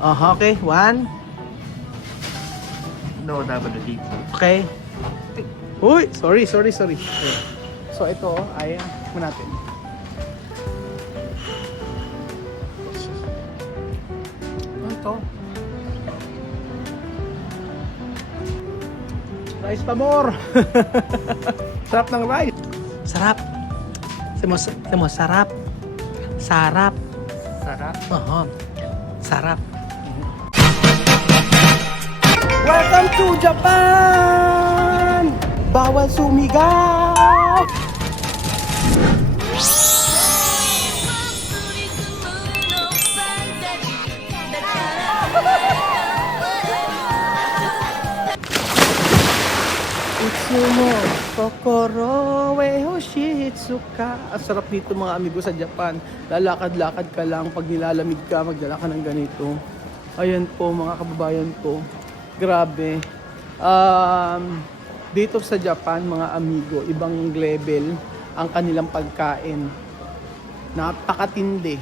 Okay. One. No, WD. Okay. Uy, sorry. Okay. So ito ay mo natin. Ito. Rice pa more. Sarap ng rice. Sarap. Simo sarap. Sarap. Sarap. Sarap. Welcome to Japan! Bawal sumigaw! Itsumo kokoro we hoshitsuka. Ang sarap dito mga amigo sa Japan. Lalakad-lakad ka lang. Pag nilalamig ka, magdala ka ng ganito. Ayan po mga kababayan ko. Grabe. Dito sa Japan mga amigo, ibang level ang kanilang pagkain. Napakatindi.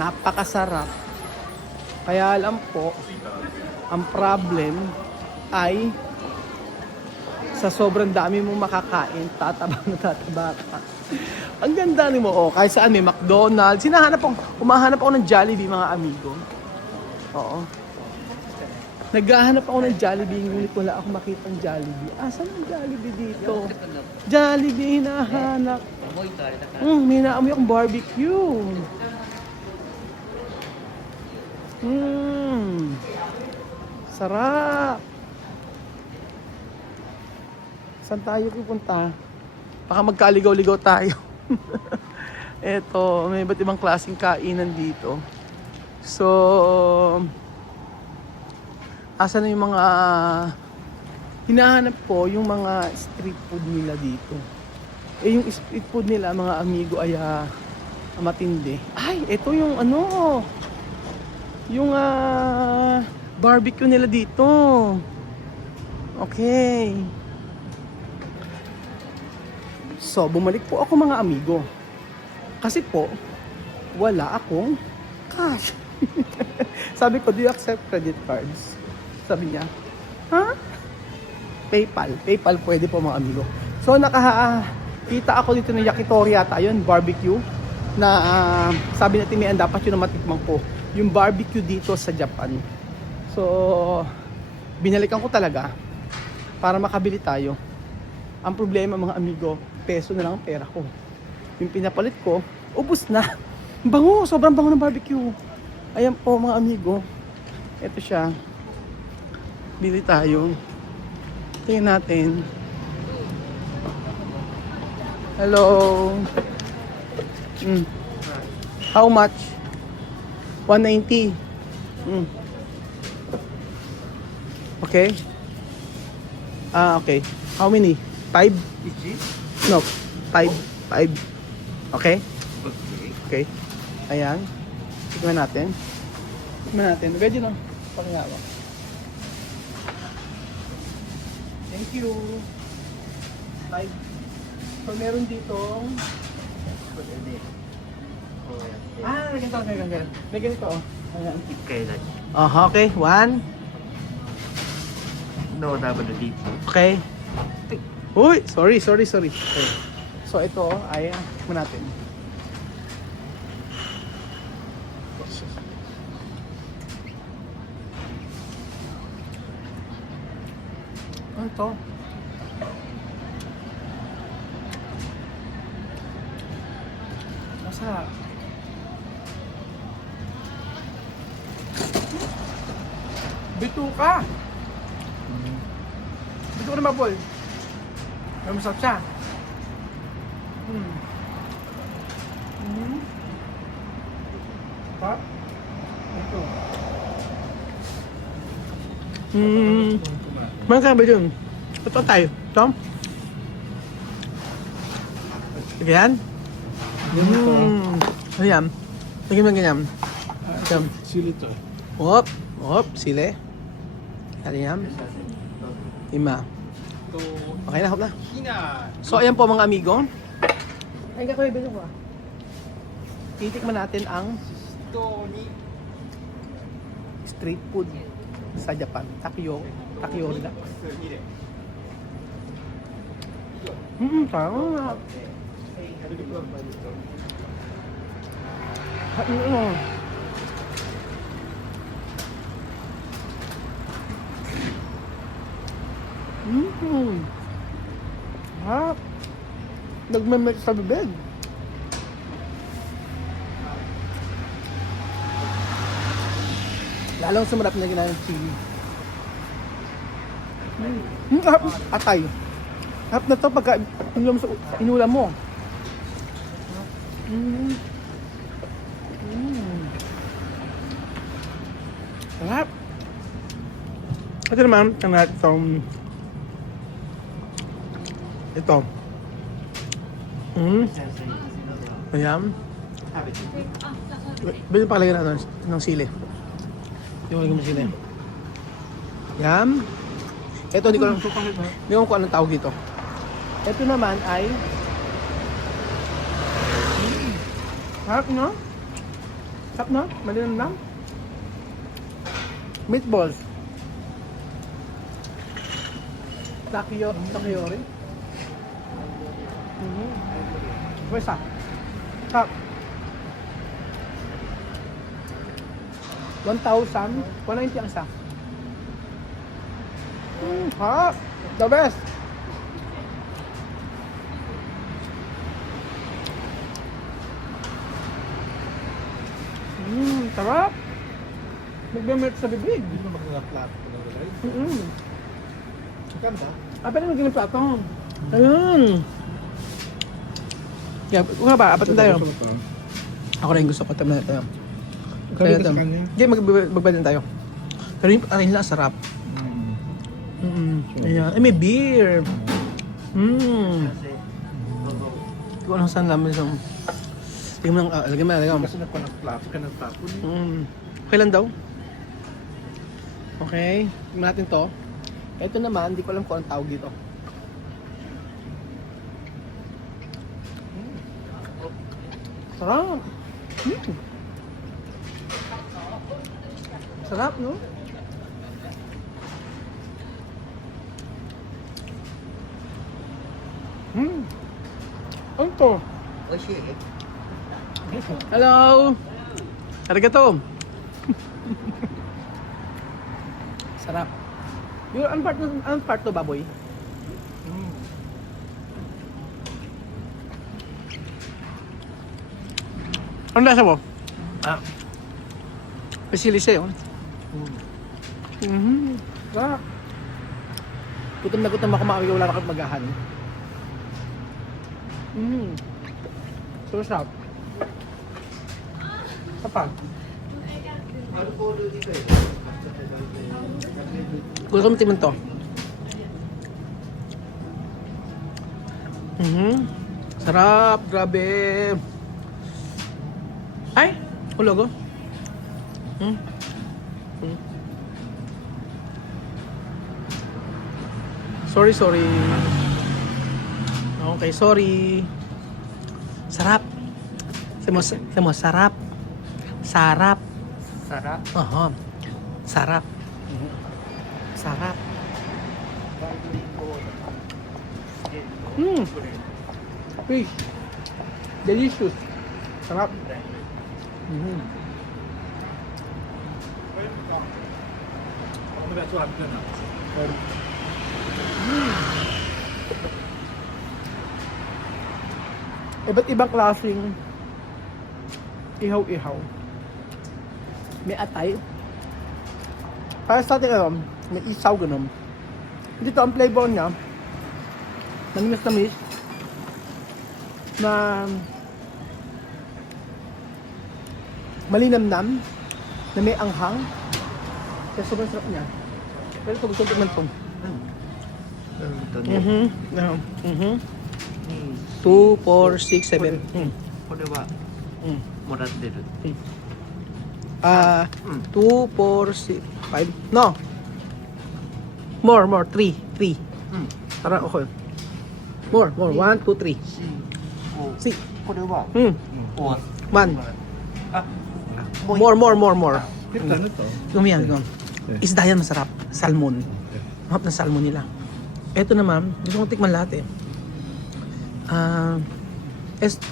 Napakasarap. Kaya alam po, ang problem ay sa sobrang dami mong makakain, tataba ka. Ang ganda ni mo, kahit saan may McDonald's. Umahanap ako ng Jollibee mga amigo. Oo. Naghahanap ako ng Jollibee, ngunit wala ako makitang Jollibee. Asan ang Jollibee dito? Jollibee hinahanap. May naamoy akong barbecue. Sarap. Saan tayo pupunta? Baka magkaligaw-ligaw tayo. Eto, may iba't ibang klaseng kainan dito. So, asan na yung mga hinahanap ko, yung mga street food nila dito. Yung street food nila, mga amigo, ay matindi. Ay, ito yung yung barbecue nila dito. Okay. So, bumalik po ako mga amigo. Kasi po, wala akong cash. Sabi ko, do you accept credit cards? Sabi niya, ha? PayPal. PayPal pwede po mga amigo. So, nakakita ako dito ng yakitori yata yun, barbecue. Na sabi natin may dapat yun na matikmang po. Yung barbecue dito sa Japan. So, binalikan ko talaga para makabili tayo. Ang problema mga amigo, peso na lang ang pera ko. Yung pinapalit ko, ubos na. Bango, sobrang bango ng barbecue. Ayan po mga amigo. Ito siya. Bili tayo. Tingnan natin. Hello. How much? 190. Okay. Okay. How many? 5? No. 5. Okay? Okay. Ayan. Tignan natin. Ready no? Pakingawa. Thank you. 5. So, meron ditong ganito. May ganito, Ayan. Okay. 1. No, WD. Okay. Uy, sorry. Okay. So, ito ay mo natin. Ito. Masarap. Bituka. Bituka na Boy. May masarap siya. Pa? Ito. Mga ba dyan? Ito tayo. Ito? Ganyan? Ayan. Tingin mo ganyan. Sili to. Sili. Ayan. 5. Okay na, hop na. So, ayan po mga amigo. Ay, kakoy, bilhin ko Titikman natin ang street food sa Japan. Takyori na. Tama. Nagme-melt sa bibig. Lalong sumarap na ginayang chili. Atay. Harap na to pagka inulam mo. Sarap. Ito naman, ang natin ito. Ayan. Bili pa kalagyan na ng sili. Yung lagyan mo sili. Ayan. Ito, hindi ko alam kung anong tawag dito. Ito naman ay sarap, no? Sarap, no? Malinam lang. Meatballs. Takyori. Pwesa. Sarap. 1,190 ang isa. Sarap. The best. Sarap. Nagbe-melt sa bibig. Hindi mo magkakaplato ko ng lalay. Ganda. Pwede maging plato. Ayun. Yeah, kung ba, apat na tayo. Ako rin gusto ko tayo. Kaya ito. Hindi, magbabad tayo. Pero yung akin nila, sarap. Ayan. Ay, may beer. Hindi ko alam saan namin sa... Lagyan mo na. Kasi nagpa-plato ka ng tapo. Okay lang daw. Okay. Tingnan natin to. Ito naman, hindi ko alam kung anong tawag dito. Sarap. Sarap, no? Ano to? Hello! Arigato! Sarap. Yung anong part to, baboy? Ano lasa mo? May sili siya yun. Sarap. Gutom na gutom ako makawig, wala na akong magahan. So sarap. Apa? Gusto ko matiman to. Sarap, grabe. Ay, hulog oh. Sorry. Okay, sorry. Sarap. Samo, sarap. Sarap. Sarap. Sarap. Sarap. Fish. Delicious. Sarap. Nagasuhan ka na. Iba't ibang klaseng ihaw-ihaw. May atay. Para sa atin, may isaw ganun. Dito ang flavor niya, manamis na malinamnam, na may anghang. Kaya sobrang sarap niya. Pero ito gusto ko man ito. 2, 4, 6, 7. これはもらってる。 2, 4, 6, 5. No. More. 3. Para okay. More. 1, 2, 3. See. これは、1. 終わっ More. Ito, ano to? Lumiyan ko. Isda yan masarap. Salmon. Mahap na salmon nila. Ito naman, gusto kong tikman lahat eh.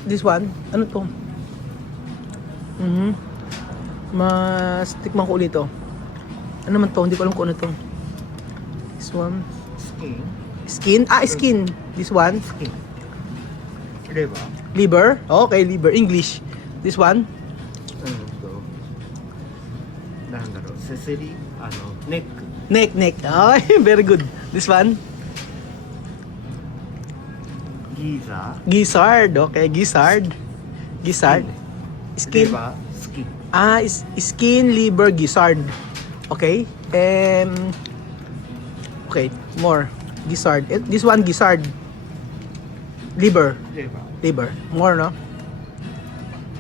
This one, ano to? Mas tikman ko ulit to. Ano naman to? Hindi ko alam kung ano to. This one. Skin. Skin? Skin. This one. Skin. Liver. Liver? Okay, liver. English. This one. なんだろう、せせり、ネック。 Neck. Okay, very good. This one. ギーザ Gizzard. Okay, gizzard. ー。 Gizzard. レ Skin. バー、スキン。 Skin, liver, gizzard. Okay. Okay, more. Gizzard. This one, gizzard. Liver. レバー。 Liver. More, no?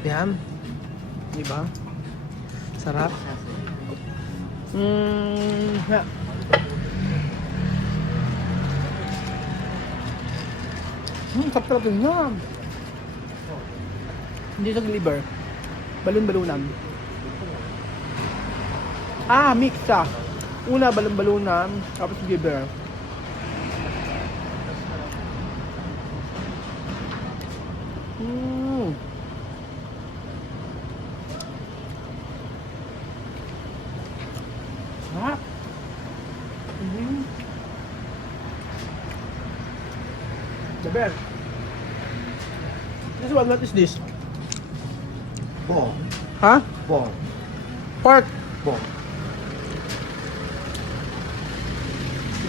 Yan. Diba? Sarap. Yeah. Sarap din yan. Hindi siya liver. Balon-balunan. Mix siya. Una, balon-balunan. Tapos liver. Sarap. The best. This one, what is this? ボーン。 Huh? ボーン。 Pork. ボー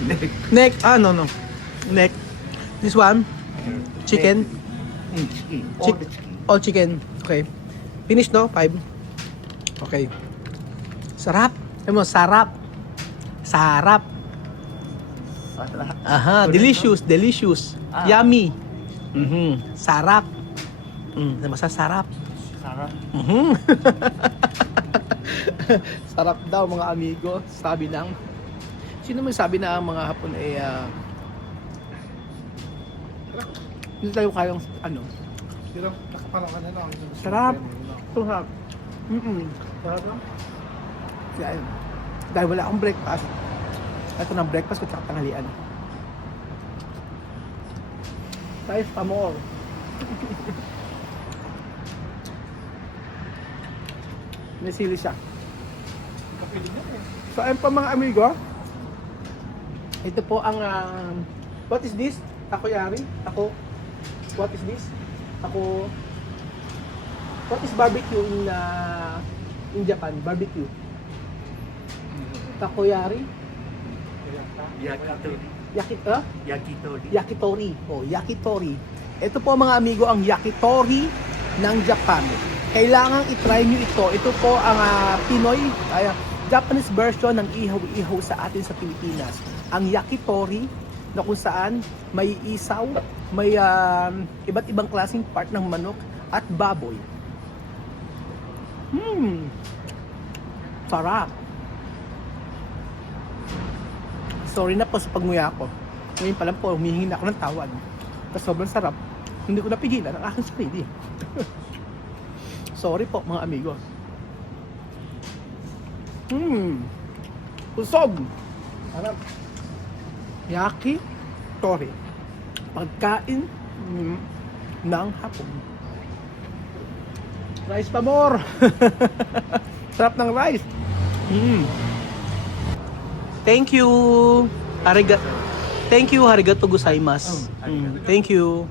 ン。ネック。 Neck. No. Neck. This one, chicken. うん、チキン。オ Chick- ールチキン。 All chicken. Okay. Finish, no? 5. Okay. Sarap. Alam mo, sarap. Sarap. Sarap. Aha, delicious. Yummy. Sarap. Masasarap. Sarap. Sarap daw mga amigo. Sabi lang. Sino man sabi na ang mga Hapon ay hindi tayo kayang Pero nakaparang ano lang. Sarap. Sarap. Sarap lang? Dahil wala akong breakfast. Ito ng breakfast ko tsaka tanghalian. Tayo pa more. May sili siya. Kapiling na eh. So ayun pa mga amigo. Ito po ang what is this? Takoyari? What is this? What is barbecue in Japan? Barbecue. Takoyari? Yakitori. Yakitori. Yakitori. Ito po mga amigo ang yakitori ng Japan. Kailangan i-try nyo ito. Ito po ang Pinoy, Japanese version ng ihaw-ihaw sa atin sa Pilipinas. Ang yakitori na kung saan may isaw, may iba't ibang klaseng part ng manok at baboy. Sarap. Sorry na po sa pagmuya ko. Ngayon pa lang po, humihingi na ako ng tawad. Kasi sobrang sarap. Hindi ko napigilan ang aking sarili. Sorry po mga amigo. Usog. Sarap. Yakitori. Pagkain ng hapon. Rice pa more. Sarap ng rice. Thank you. Thank you, arigato gozaimasu. Thank you.